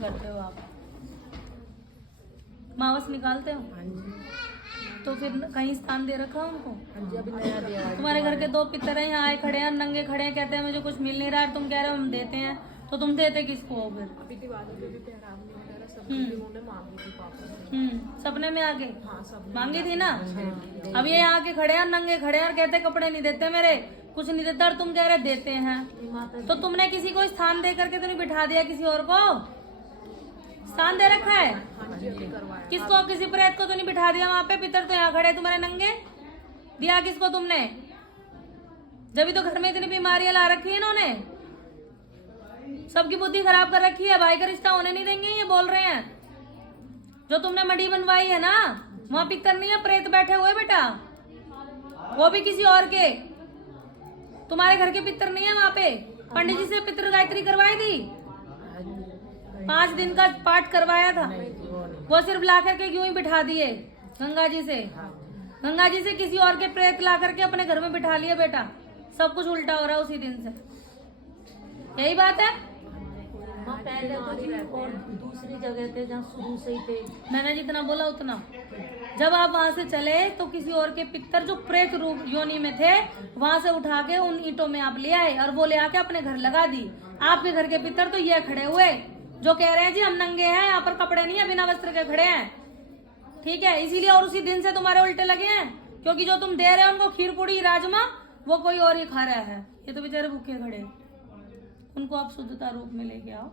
करते हो आप? मावस निकालते हो? हाँ जी। तो फिर कहीं स्थान दे रखा उनको? हाँ जी, अभी नया दिया है। तुम्हारे घर के दो पितर हैं, यहाँ आए खड़े हैं, नंगे खड़े हैं, कहते हैं मुझे कुछ मिल नहीं रहा है, तुम कह रहे हो हम देते हैं, तो तुम देते किसको हो फिर? अभी दिवाली पे भी पहरावनी वगैरह सब चीजें उन्होंने मांगी थी पापा से। सपने में आके हाँ, सब मांगी थी ना? हाँ। अब ये आके खड़े हैं, नंगे खड़े हैं और कहते कपड़े नहीं देते मेरे, कुछ नहीं देता, और तुम कह रहे देते हैं। तो तुमने किसी को स्थान दे करके तो नहीं बिठा दिया किसी और को? स्थान दे रखा है? हाँ जी, अभी करवाया। किसको? किसी प्रेत को तो नहीं बिठा दिया वहां पे? पितर तो यहाँ खड़े तुम्हारे नंगे। दिया किसको तुमने? जब तो घर में इतनी बीमारियां ला रखी है इन्होंने, सबकी बुद्धि खराब कर रखी है, भाई का रिश्ता होने नहीं देंगे ये बोल रहे हैं। जो तुमने मडी बनवाई है ना, वहां पितर नहीं है, प्रेत बैठे हुए बेटा, वो भी किसी और के। तुम्हारे घर के पितर नहीं है वहां पे। पंडित जी से पितर गायत्री करवाई थी, 5 दिन का पाठ करवाया था, वो सिर्फ ला करके यूं ही बिठा दिए गंगा जी से। गंगा जी से किसी और के प्रेत ला करके अपने घर में बिठा लिया बेटा। सब कुछ उल्टा हो रहा है उसी दिन से। यही बात है। माँ पहले तो जी और दूसरी जगह थे जहाँ शुरू से ही थे। मैंने जितना बोला उतना। जब आप वहां से चले तो किसी और के पितर जो प्रेत रूप योनि में थे, वहां से उठा के उन ईंटों में आप ले आए और वो ले आके अपने घर लगा दी। आपके घर के पितर तो ये खड़े हुए जो कह रहे हैं जी हम नंगे हैं, यहाँ पर कपड़े नहीं है, बिना वस्त्र के खड़े हैं। ठीक है, इसीलिए और उसी दिन से तुम्हारे उल्टे लगे हैं, क्योंकि जो तुम दे रहे हो उनको खीर पूड़ी राजमा, वो कोई और ही खा रहा है। ये तो बेचारे भूखे खड़े। उनको आप शुद्धता रूप में लेके आओ।